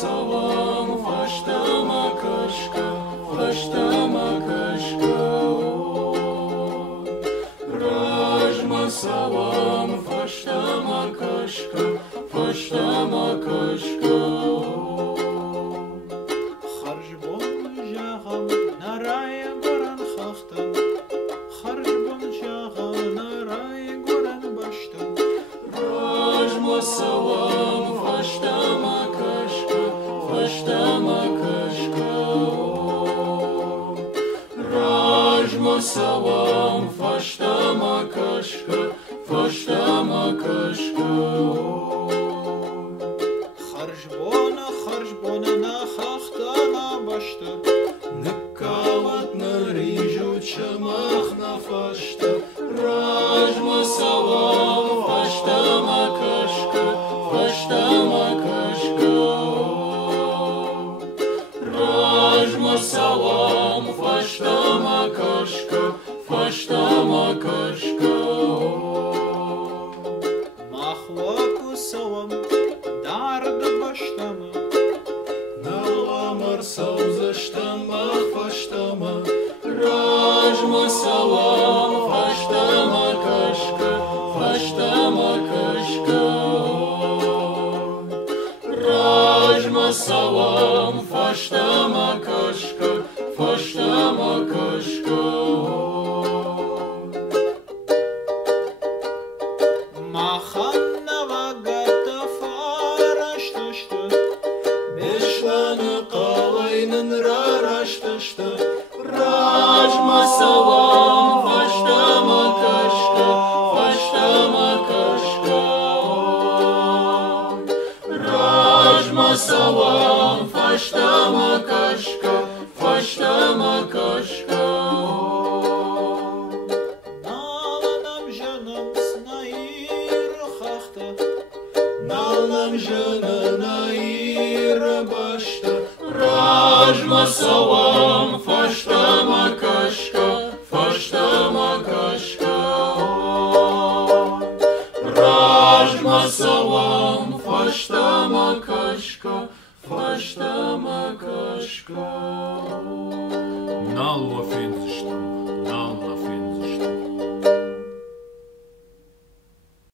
savam, faștama kaşka, faștama kaşka. Rajma savam, faștama kaşka, faștama kaşka. Харжбон жағам нарай горан хахтан, харжбон жағам нарай горан баштан. Rajma savam, faștama kaşka, faștama kaşka. Rajma savam, faștama kaşka, faștama kaşka. Харжбон на хахтана башта, Ныккават на рижу чамах на фашта. Rajma savam, faștama kaşka, faștama kaşka. Rajma savam, faștama kaşka, faștama kaşka. махваку савам дард баштама. Наламар саузаштамах фаштама. Rajma savam, faștama kaşka, faștama kaşka. Rajma savam, faștama kaşka, faștama kaşka. Маханнава гата фараштышты, Beşlanı qalayının raraştıştı. Rajma savam, faștama kaşka, faștama kaşka. Rajma savam, faștama kaşka, faștama kaşka. наланам жанам снаир хахта, Nalnam janana ira başta. Rajma savam, faștama kaşka, faștama kaşka. Rajma savam, faștama kaşka, faștama kaşka. Nalva finz